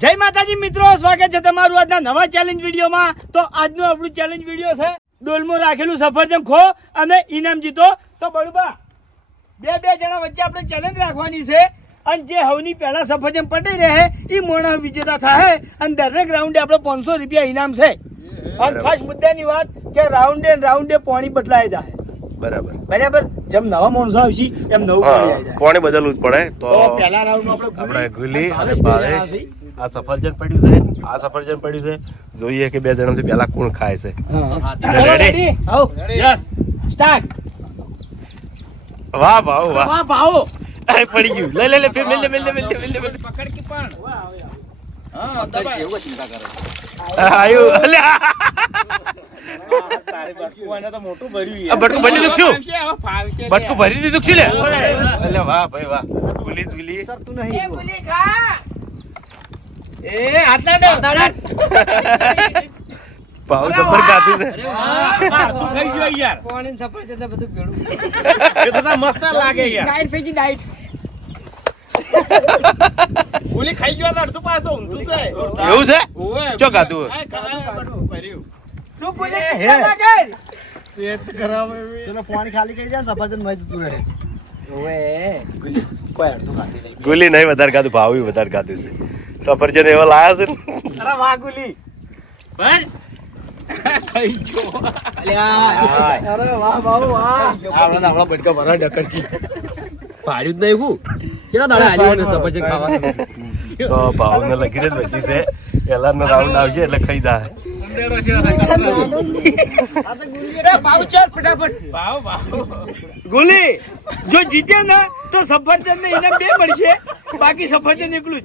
જય માતાજી મિત્રો, સ્વાગત છે તમારું આજના નવા ચેલેન્જ વિડીયોમાં। તો આજનું આપણું ચેલેન્જ વિડીયો છે ડોલમાં રાખેલું સફરજન ખો અને ઇનામ જીતો। તો બળુબા બે જણા વચ્ચે આપણે ચેલેન્જ રાખવાની છે અને જે હવની પહેલા સફરજન પટી રહે એ મોણા વિજેતા થાય અને દરેક રાઉન્ડે આપણે 500 રૂપિયા ઇનામ છે। અને ખાસ મુદ્દાની વાત કે રાઉન્ડે પાણી બદલાઈ જાય। બરાબર જેમ નવા માણસો આવશે એમ નવું પાણી બદલવું જ પડે। તો પહેલા રાઉન્ડમાં આપણે ગુલી અને ભાવેશ આ સફરજન પડ્યું છે, આ સફરજન પડ્યું છે, જોઈએ કે બે જણાથી પહેલા કોણ ખાય છે। રેડી આવો યસ સ્ટાર્ટ। વાહ ભાવ વાહ વાહ ભાવો આ પડી ગયું। લે ફિર મિલ લે પકડ કે પણ હા દબાય એવું ચિંતા કરે આયુ લે તારે બટકુ આને તો મોટું ભર્યું યાર। બટકુ ભરી દીધું છું, ફાવશે બટકુ ભરી દીધું છું લે। અલે વાહ ભાઈ વાહ, ગુલી તું નહીં એ ગુલી ખા એ આટલા દે ભાવ જબર કાતું છે। અરે વાહ તું ખાઈ ગયો યાર। પાણી સફરજન ને બધું ભેળું એ તો મસ્ત લાગે યાર। ડાઈટ પેજી ડાઈટ ગુલી ખાઈ ગયો તો અડધું પાછો ઊંધું છે એવું છે ઓએ ચો કાતું ભર્યું તું ગુલી કેટલા લાગે પેટ ખરાબ હે ચલો પાણી ખાલી કરી જાય સફરજન મય જતું રહે ઓએ ગુલી કોઈ અડધું ખાતી નહીં। ગુલી નહીં વધારે કાતું, ભાવ વધારે કાતું છે। સફરજન એવા લાયા છે ને। અરે વાહ ગુલી પર ખાઈ ગયો અલ્યા અરે વાહ વાહ વાહ આપણા બટકા ભરા ડકરકી પાડ્યું જ નહીં હું કેના દાડા આલ્યો ને સફરજન ખાવાનું તો ભાવને લગીને જ વધી છે। પહેલાનો રાઉન્ડ આવશે એટલે ખાઈ જાય। ગુલી જો જીતે ને તો સફરજન ને ઇનામ 2 મળશે, બાકી સફરજન એકલું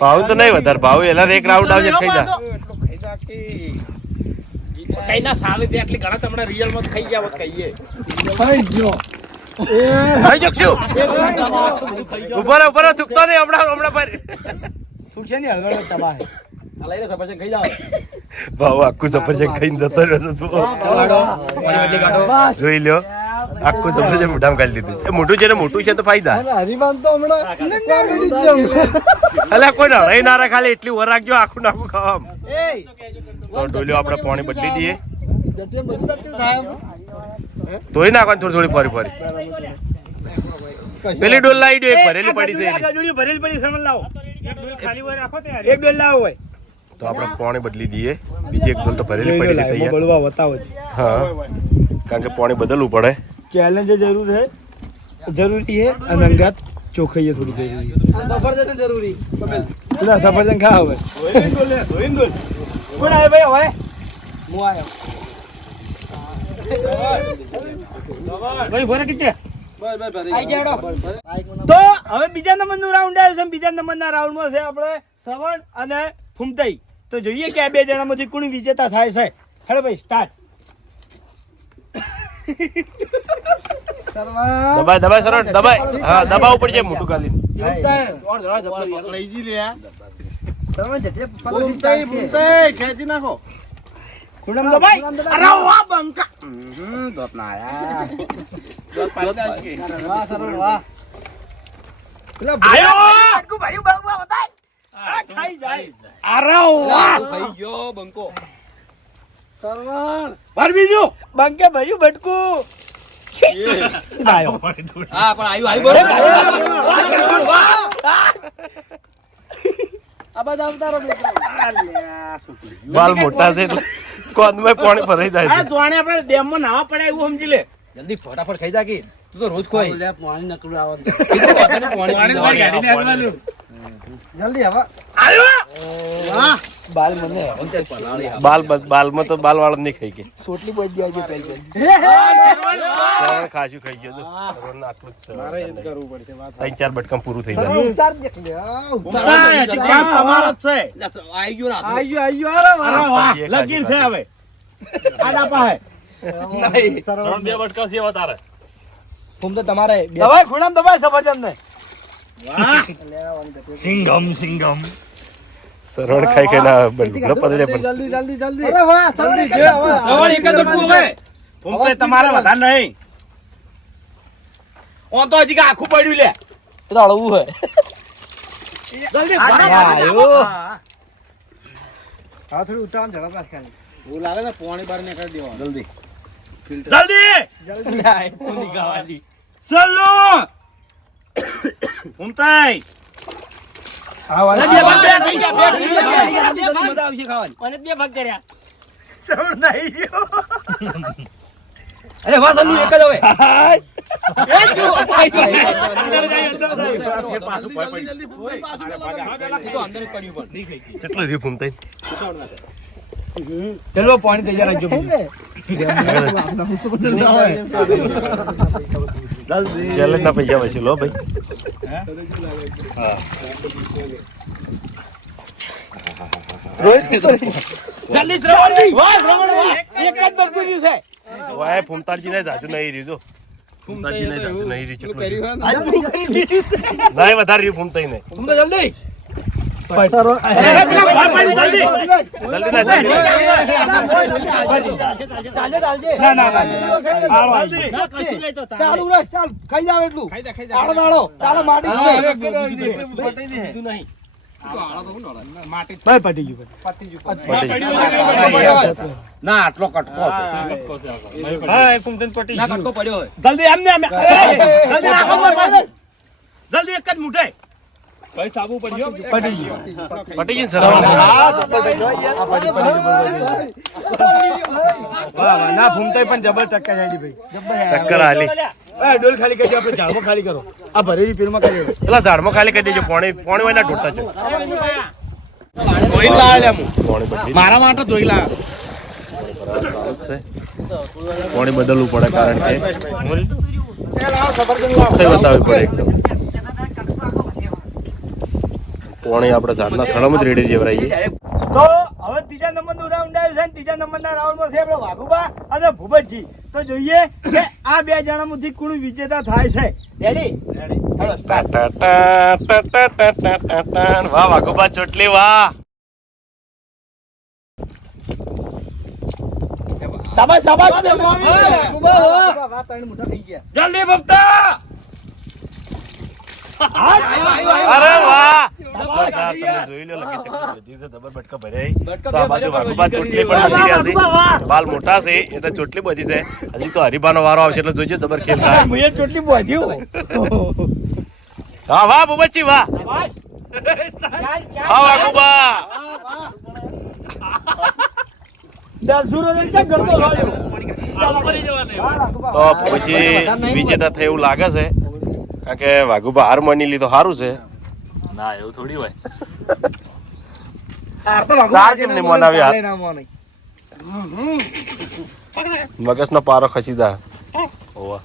ભાવ તો નહીં વધારે, ભાવ એલા એક રાઉન્ડ આવશે ખાઈ જાય। કઈ ના સાલે એટલી ઘણા તમને રિયલ માં ખાઈ જાવ ખાઈએ ખાઈ જકશું ઉપર થૂકતો નહીં હમણાં પર શું છે ને હળગડો તબા હે લઈને સફરજન ખાઈ જાવ ભાવ આખું સફરજન ખાઈને જતો રહ્યો છે। જોઈ લ્યો આખું સફરજન મોઢામાં કાઢી લીધું। એ મોટું છે ને મોટું છે તો ફાયદા હરીમાન તો હમણાં અલ્યા કોઈ નડાઈ ના રે, ખાલી એટલી ઓર રાખજો આખું નાખું ખાવામાં। તો ડોલ્યો આપણે પાણી બદલી દઈએ, ધોઈ નાખવાનું થોડી ફરી પેલી ડોલ લાવી દો, એક ભરેલી પડી છે ભરેલી પડી સમજ લાવો ખાલી હોય રાખો તે એક ડોલ લાવો હોય તો આપણે પાણી બદલી દઈએ। બીજી એક ડોલ તો ભરેલી પડી છે તૈયાર। બળવા બતાવો હા કારણ કે પાણી બદલવું પડે। ચેલેન્જ જરૂર है જરૂરી है અને અંગાત ચોખાઈ થોડી જરૂરી है। સફરજન જરૂરી પેલા સફરજન ખા હવે કોણ આવે ભાઈ હવે હું આવ્યો ભાઈ ભરે કે તો હવે બીજા નંબરનું રાઉન્ડ આવ્યું છે। બીજા નંબરના રાઉન્ડમાં છે આપણે શ્રવણ અને ફૂમતાઈ। તો જોઈએ કે આ બે જણામાંથી કોણ વિજેતા થાય છે। હેલો ભાઈ સ્ટાર્ટ। દબાય સરળ દબાય, હા દબાવ પડશે મોટું કાલી ખેંચી નાખો કુણમ દબાય। અરે વાહ બંકા દોત ના આયા દોત પાડી વાહ સરળ વાહ પેલા આયો બંકો ભાઈ બાબા બતાય આ ખાઈ જાય। અરે વાહ ખાઈ ગયો બંકો સરવણ બાર બીજો બંકે ભર્યું બટકું આયો હા પણ આયું વાહ આબાદ આવતારો બાલ મોટા છે એટલે કોનમાં પાણી ભરાઈ જાય છે। જોણે આપણે ડેમ માં નાવા પડે એવું સમજી લે। જલ્દી ફટાફટ ખાઈ જા કે તું તો રોજ ખોઈ પાણી નકળું આવે જલ્દી હવે આયો વાહ બાલ મને બાલમાં તો બાલ વાળો નહીં ખાઈ ગઈ સોટલી બોજ દેજો પહેલી ખાસું ખાઈ ગયો તો આટલું જ છે। મારે એ કરવું પડશે વાત 3-4 બટકામ પૂરું થઈ જાય। ઉતાર દેખ લે ઉતાર તમારો જ છે આવી ગયો અરે વાહ લગીર છે હવે આડા પાહે નહીં ત્રણ બે બટકા સેવા તારે ફૂમ તો તમારે દવાઈ ખૂણામ દવાઈ સફરજન ને વાહ સિંગમ સરળ ખાઈ ખાઈ ના બનલું પતરે પણ જલ્દી અરે વાહ જલ્દી જે હવે એક જ બટકું હવે ફૂમ તમારે વધારે નહીં ઓન તો હજી કે આખું પડ્યું લે એ તો હળવું હે જલ્દી હા થોડું ઉતાવળ ઝડપ રાખ ખાલી. એવું લાગે ને પાણી બાર નીકળી દેવાનું જલ્દી જલ્દી ફૂલી ખાવાની ચલો ઉમતાઈ હા વાલે. બે ભાગ કર્યા, થઈ ગયા, બે થઈ ગયા, બે ભાગ. મજા આવશે ખાવાની. મને બે ભાગ કર્યા સવણ નહીં ગયો અરે વાહ સલ્લુ એક જ હવે. પાછું પડી કેટલું રહ્યું ફૂમતાઈ ચલો પાણી તૈયાર રાખજો ચેલેન્જ ના પૈસા વસી લો ભાઈ જલ્દી શ્રવણજી વાહ શ્રવણ વાહ એક જ બચી રહ્યું છે વાય ફૂમતાજી ને જાજુ નહીં રહ્યું જો ફૂમતાજી ને જાજુ નહીં રહ્યું કેટલું રહ્યું? આજ તું કરી લીધું છે નહીં વધારે રહ્યું ફૂમતાઈ ને જલ્દી પટારો જલ્દી ના ના ના ના જલ્દી ના, કશું નહીં તો તારે. ચાલુ રાખ ચાલ ખાઈ જાવ એટલું ખાઈ જા આડો દાડો ચાલો માટી છે કીધું નહીં માટી ભાઈ પટી ગયું ના આટલો કટકો છે હા એ ફૂમતાઈ પટી ના કટકો પડ્યો હોય જલ્દી એમને એમ જલ્દી રાખો જલ્દી એક જ મુઠાઈ પટી ગયું પટી ગયું સરળ વાહ ના ફૂમતાઈ પણ જબર ટક્કા જાય ભાઈ ચક્કર હાલી એ ડોલ ખાલી કરજો આપણે ઝાડમાં ખાલી કરો આ ભરેલી પીરમાં કરી દો પેલા ઝાડમાં ખાલી કરી દેજો પાણી પાણી વાળા ઢોટા છે ધોઈ લાવે હું પાણી બદલી મારા માટે ધોઈ લાવે પાણી બદલવું પડે કારણ કે તે બતાવવી પડે એકદમ પાણી આપણે ઝાડના સ્થળમાં જ રેડી જેવરાઈએ તો હવે ત્રીજા નંબરનું રાઉન્ડ આવ્યું છે ને ત્રીજા નંબરના રાઉન્ડમાં છે આપણે વાઘુબા અને ભૂપતજી તો જોઈએ કે આ બે જણામાંથી કોણ વિજેતા થાય છે રેડી હેલો સ્ટાર્ટ વાહ વાઘુબા ચોટલી વાહ શાબાશ શાબાશ જલ્દી બફતા અરે વાહ જબરદસ્ત તમે જોઈ લો લગી ચકડી બધી છે જબર બટકા ભર્યા તો આ બાજુ વાઘુબા ચોટલી પણ બધી રહ્યા છે બાલ મોટા છે એ તો ચોટલી બધી છે હજી તો હરીબાનો વારો આવશે એટલે જોજો જબર ખેલ થાય મુએ ચોટલી બોધ્યું હા વાહ બુબચ્ચી વાહ હા વાઘુબા દસુરો ને કેમ ગરબો લાવ્યો તો પછી વિજેતા થાય એવું લાગે છે કારણ કે વાઘુબા હાર માની લીધો સારું છે ના એવું થોડી હોય તાર કેમ નહીં મનાવી હાર? મગજનો પારો ખસી દા ઓવા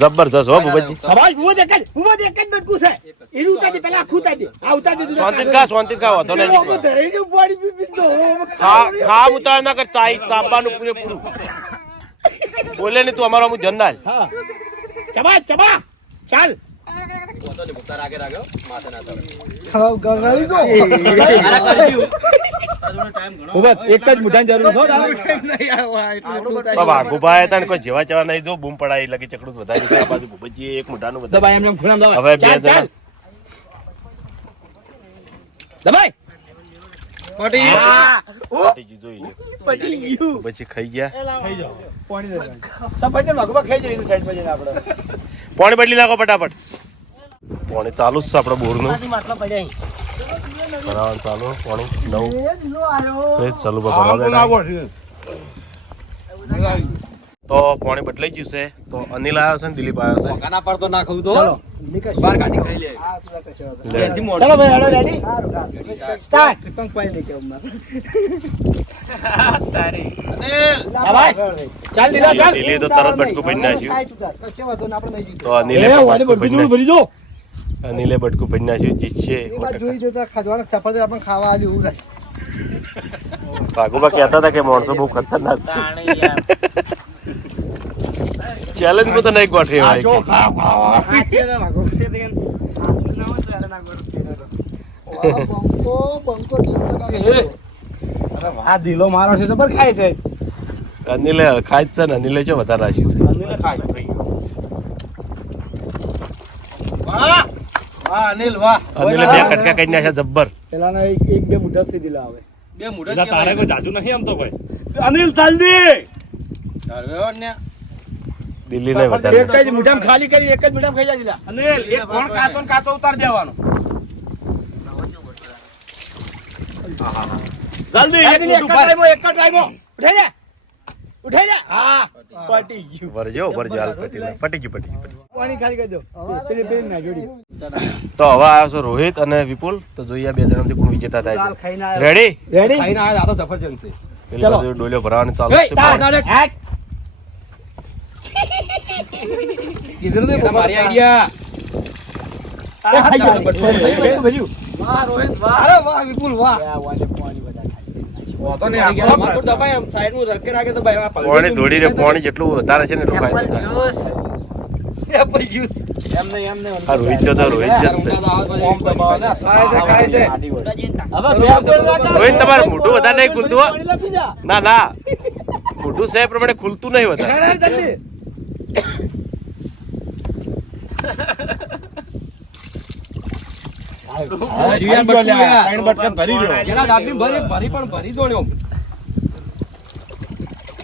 જબરજસ્ત હો ભૂપતજી શાબાશ ભૂપત એક જ બટકું છે એનું ઉતાર દે પેલા આખું ઉતાર દે આ ઉતાર દે શાંતિ ખા વાંધો નહીં ધરીને પાણી પી પી દો ખા ઉતાર ના કર ચાઈ ચાંપાનું પૂરેપૂરું બોલે ને તું અમારો અમુક જન્નાલ હા ચબા ચબા ચાલ એક જ મુઠાની જરૂર તો વાઘુભાઈ તને કોઈ જેવા જેવા નહીં જો બૂમ પડાય લગી ચકડું વધારી દીધું. આ બાજુ ભૂપતજી એક મોઢાનું વધારી. દબાઈ એમને ખૂણામાં દબાઈ હવે બે ચાલ જણા. ચાલ દબાઈ ભૂપતજી જોઈ લે. પટી ગયું પછી ખાઈ ગયા સફાઈ વાઘુબા ખાઈ જઈએ સાઈડ માં જઈને આપણે પાણી બદલી નાખો ફટાફટ પાણી ચાલુ જ છે આપણે બોરનું માટલો પડ્યા અહીં. ભરાવાનું ચાલુ પાણી નવું ફ્રેજ ચાલુ પર ભરવા દેના. તો પાણી બદલાઈ ગયું છે તો અનિલ આવ્યો છે ને દિલીપ આવ્યો છે કાના પર તો નાખું તો ચલો બાર કાઢી ખાઈ લે લે. ચલો ભાઈ હેડો રેડી સ્ટાર્ટ શાબાશ ચાલ દીધા ચાલ દિલીપે તો તરત બટકું ભરી નાખ્યું તો અનિલે એ પણ વાને બટકું ભરી બધું ભરી દો નાખ્યું. અનિલે બટકું ભરી નાખ્યું જીતશે 100%. ભાગુબા કહેતા હતા કે માણસો બહુ ખતરનાક છે ચેલેન્જ માં તો નહીં ગોઠવી આ જો હોય. ખાવ આ દિલો મારો છે તો પર ખાય છે અનિલે ખાય જ છે ને અનિલે છે વધારે રાશિ છે અનિલે ખાય વાહ વાહ અનિલ વાહ અનિલે બે કટકા કરી નાખ્યા જબ્બર પેલાના એક બે મુઠ્ઠા સીધી લાવે બે મોઢા એટલે તારે કોઈ જાજુ નહીં આમ તો કોઈ અનિલ જલ્દી દિલ્હી નહીં વધારે એક જ મુઠ્ઠામાં ખાલી કરી એક જ મુઠ્ઠામાં ખાઈ જાય દીલા. અનિલ એક કોણ કાચો ને કાચો ઉતાર દેવાનો જલ્દી એક ટાઈમો ઉઠાઈ જા હા પટી ગયું વરજો હાલ પતી ગયું પતી ગયું પાણી ખાલી કરી દો પેલી ના જોડી તો હવે આવ્યો છે રોહિત અને વિપુલ તો જોઈએ બે જણામાંથી કોણ વિજેતા થાય છે રેડી રેડી ખાઈને આયા આ તો સફરજન છે પેલી બાજુ ડોલ્યો ભરવાનું ચાલુ છે મારી આઈડિયા વાહ રોહિત વાહ અરે વાહ વિપુલ વાહ તો ને આ માથું દબાય એમ સાઈડ માં રખે રાખે તો ભાઈ આ પાણી ધોડીને પાણી જેટલું વધારે છે ને એટલું ફાયદો થાય એપલ જ્યુસ એમ નહીં આ રોહિત જો તો રોહિત જ છે. ઓમ દબાવો ને ખાય છે હવે બે ગોળ રાખો રોહિત તમારું મોઢું વધારે નહીં ખુલતું હો. પાણી લાપી જા ના ના મોઢું છે એ પ્રમાણે ખુલતું નહીં વધારે જલ્દી ત્રણ બટકા ભરી રહ્યો જેના દાબી ભરી પણ ભરી દોડ્યો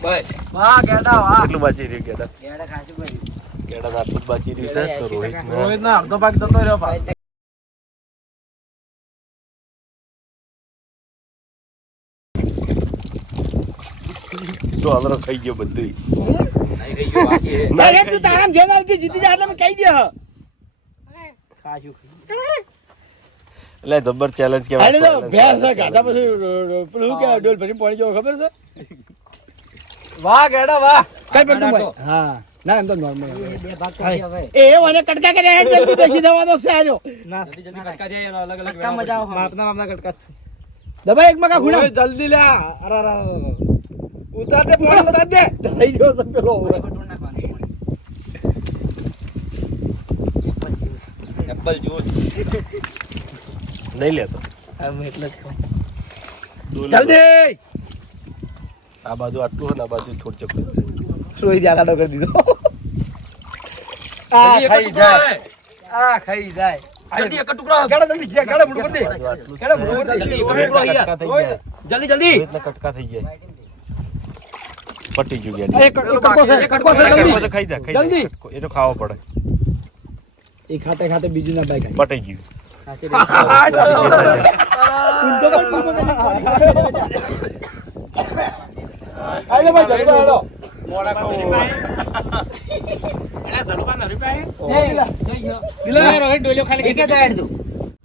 બસ વાહ ગેડા વાહ કેટલું બાકી રહ્યું કેડા કેડા આટલું જ બાકી રહ્યું છે તો રોહિત ના અડધો ભાગ જતો રહ્યો ભાઈ તો અલરો ખાઈ ગયો બધું નહીં ગઈ ગયો બાકી હે ના અરે તું તારામ જેલ આવતી જીતી જા એટલે મેં કહી દે એટલે જબ્બર ચેલેન્જ અરે તો કહેવાય ભેંસ છે, ગાધા પછી પેલું શું કહેવાય, ડોલ ભરીને પાણી જેવો ખબર છે વાહ ગેડા વાહ કઈ પડતું ભાઈ હા ના એમ તો નોર્મલ એ મને કટકા કરે જલ્દી બેસી દવાનો છે આજો ના જલ્દી કટકા દે એનો અલગ અલગ કટકા મજા આવે માપના કટકા છે દબાઈ એક મકા ખૂણા જલ્દી લે અરે ઉતાર દે પાણી ઉતાર દે થઈ ગયો છે પેલો એપલ જ્યુસ નહીં લેતો જલ્દી આ બાજુ આટલું હોય ને આ બાજુ થોડું ચકલું છે સોઈ જા કાઢો કરી દીધો આ ખાઈ જાય જલ્દી એક ટુકડો ગાડા જલ્દી જે ગાડા મુડ કરી દે આટલું ગાડા મુડ કરી દે કટકા થઈ જાય જલ્દી જલ્દી રોહિતને કટકા થઈ જાય પટી ગયું ગયા એક કટકો છે જલ્દી ખાઈ જા જલ્દી. એ તો ખાવો પડે એ ખાતે ખાતે બીજું ના બાઈક પટી ગયું આલો ભાઈ જલ્દી આલો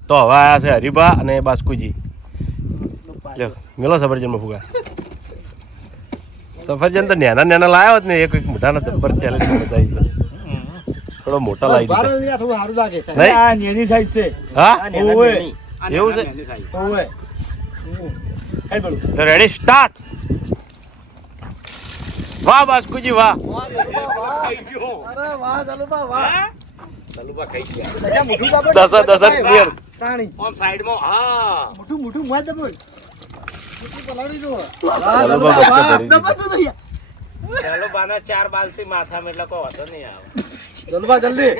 તો હવે આયા છે હરીબા અને બાસ્કુજી લ્યો મેલો સફરજન માં ફુગા સફરજન તો નેના નેના લાયા હોત ને એક એક મોટાના જબ્બર ચેલેન્જ બતાવી દો. થોડો મોટા લાવી દીધા નહીં? આ નેની સાઈઝ છે હા ઓય એવું છે ઓય ખાઈ પડું તો રેડી સ્ટાર્ટ વાહ બાસ્કુજી વાહ દસ ક્લિયર ઓમ સાઈડ માં હા મોટું મોય દે બોલ ચાલો બાના 4 બાલસી માથામાં એટલે કોઈ વાંધો નહીં આવે જલ્દી જલ્દી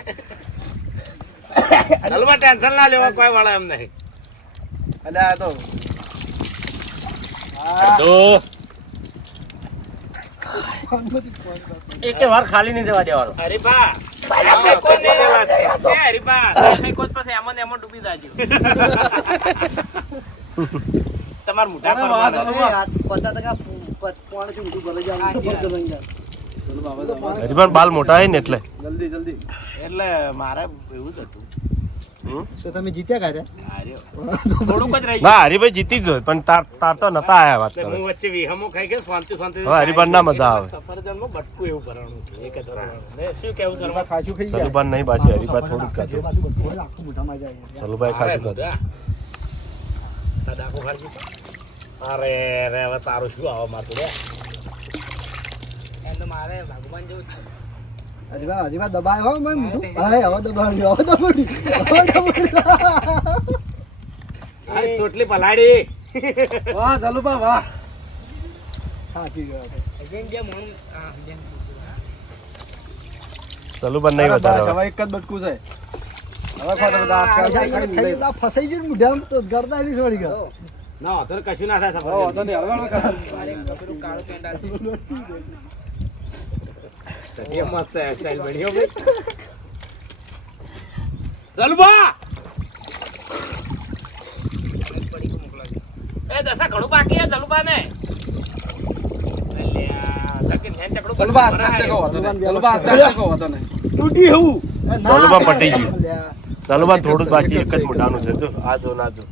હાલમાં ટેન્શન ના લેવા કોઈ વાળા એમ નહીં અલ્યા આ તો એક વાર ખાલી નહીં જવા દેવાનો અરે બા ડૂબી જાજો તમાર મોટા હરીબા બાલ મોટા હે ને એટલે જલ્દી જલ્દી એટલે મારે એવું જ હતું તો તમે જીત્યા કારે થોડુંક જ રહી ના હરીભાઈ જીતી જ હોય પણ તાર તો નતા આયા વાત ગયું કરે હું વચ્ચે વિહમો ખાઈ ગયો શાંતિ શાંતિ હવે હરીબાન ના મજા આવે સફરજનમાં બટકું એવું ભરવાનું હતું એક જ ભરવાનું. ને શું કેવું કરવા ખાસું ખાઈ સલુભાન નહીં બાકી હરીબા થોડું જ ખાતું આખું મોઢામાં જાય સલુભાઈ ખાતું ખાતું દાખો ખાલી અરે રે હવે તારું શું આવા મારતું રે એમ તો મારે ભગવાન જેવું હજી દબાય હો મેં હવે દબાવ્યું ચોટલી પલાડી વાહ ચાલુ વાહ થાકી ગયો ચલો બંધ નહીં વધારે હવે. હવે એક જ બટકું છે હવે ખોટો બધા ફસાઈ ગયું મુઢામાં તો ગરદા નહીં છોડી ગયો ના તો કશું ના થાય હવે વાંધો નહીં, હળવાળું કરો. એ મસ્ત હેરસ્ટાઈલ બની હો ભાઈ. જલુભા એ દસા ઘણું બાકી છે જલુભા ને જલુભા આસ્તે આસ્તે કહો, વાંધો નહીં. જલુભા આસ્તે આસ્તે કહો, વાંધો નહીં. તૂટી હું ચલુબા પટી ગયું. ચલુબા થોડું જ બાકી એક જ મોઢાનું છે. જો આ જો ના જો.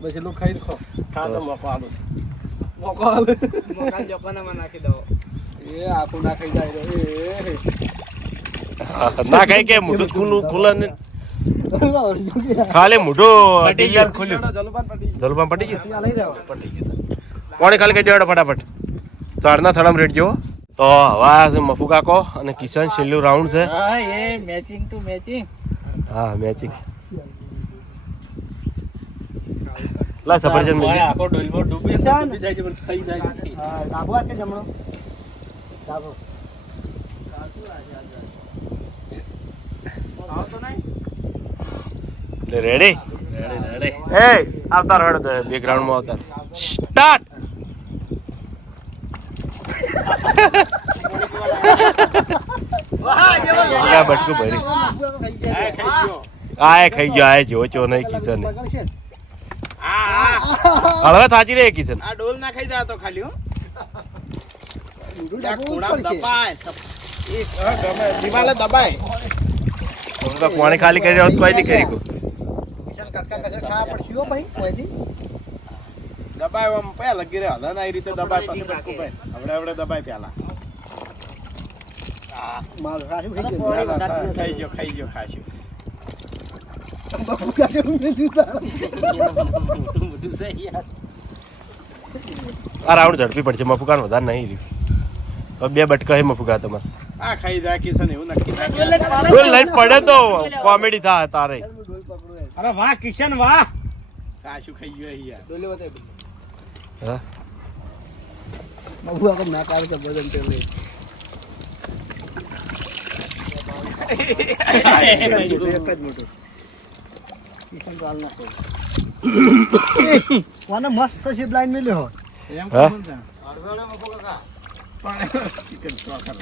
બસ એટલું ખાઈ ખો. ખા તો મોકો આલો. મોકો આલો. એ આખું ના ખાઈ જાય રે. ના કઈ કે મોઢું ખુલે ને ખાલી મોઢું દિલ્યાન ખુલ્યું. જલુભાન પટી ગયું. જલુબા પટી ગયું. કોણે ખાલી કહી દેવાડો ફટાફટ. ચારના થડામ રેડ જેવો. તો હવે આ છે મફુ કાકો અને કિશન છેલ્લું રાઉન્ડ છે. મેચિંગ ટુ મેચિંગ હા મેચિંગ. લા સફરજન મિલી. આખો ડોલમાં ડૂબી જાય છે પણ થઈ જાય છે. ડાબો કે જમણો ડાબો રેડી એ આવતાર હડ બેકગ્રાઉન્ડ માં આવતાર સ્ટાર્ટ. આ બટકું ભરી આ ખાઈ ગયો આ જેવો ચો નહીં કિશન હળવે થાચી રે કિશન. આ ડોલ ના ખાઈ જાય તો ખાલી હો. આ કુણામ દબાય. એ ગમે દિવાલે દબાય. કોણે ખાલી કરી રહ્યો કોઈ નહીં કરી ગયું. દબાય આમ પેલા લગી રહ્યા હલા ના એ રીતે દબાય પછી બટકું ભાઈ હવડે દબાય પેલા. ખાઈ ગયો ખાશું. આ રાઉન્ડ ઝડપી પડશે. મફુકાન વધારે નહીં રહ્યું. હવે બે બટકા હે મફુકા તમારે. આ ખાઈ જાય કિશન એવું નક્કી ના ડોલ લઈને પડે તો કોમેડી થાય તારે. અરે વાહ કિશન વાહ કાશું ખાઈ ગયો અહીંયા. હા મસ્ત છે બ્લાઇન્ડ મેલ્યો એમ હા? કોણ છે? પણ ચિકન ચોખા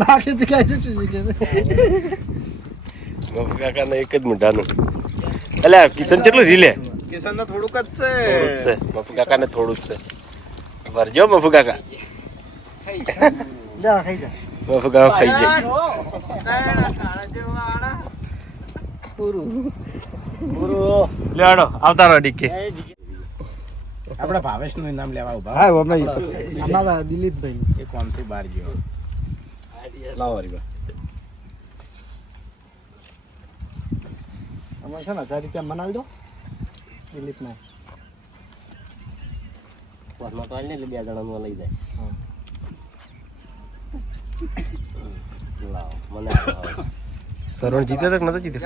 નાખી દેખાય છે મફુકાકા ને એક જ મોઢાનું. એટલે કિશન કેટલું રીલે કિશન ને થોડુંક જ છે. થોડું જ છે. મફુકાકા ને થોડું જ છે. ભરજો મફુકાકા. ખાઈ જા મફુકાકા ખાઈ જાય. લે આડો આવતા રહો ડીકે. આપણે ભાવેશ નું નામ લેવા ઉભા. હા અમારા દિલીપભાઈ એ કોમથી બહાર ગયો. લાવો હરીબા. અમારે છે ને 1000 રૂપિયા મનાવી દો દિલીપ ને એટલે બે જણા લઈ જાય. મને સરવણ જીતે તો નતો જીતે.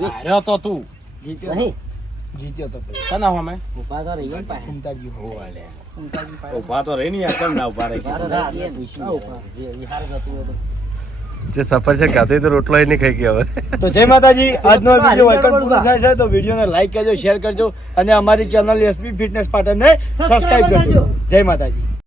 હાર્યો તો તું. જીત્યો નહીં જીત્યો તો પછી. કના હોમે? ઉભા તો રહીએ ને પાસે ફૂમતાજી હો વાલે. ઉભા તો રહી ને યાર કેમ ના ઉભા રહી. જે સફર છે ખાતો તો રોટલો એ નહીં ખાઈ ગયો હવે. તો જય માતાજી. આજનો વિડીયો વાયકલ પૂરો થાય છે તો વિડીયોને લાઈક કરજો, શેર કરજો અને અમારી ચેનલ એસપી ફિટનેસ પાટણને સબસ્ક્રાઇબ કરજો. જય માતાજી.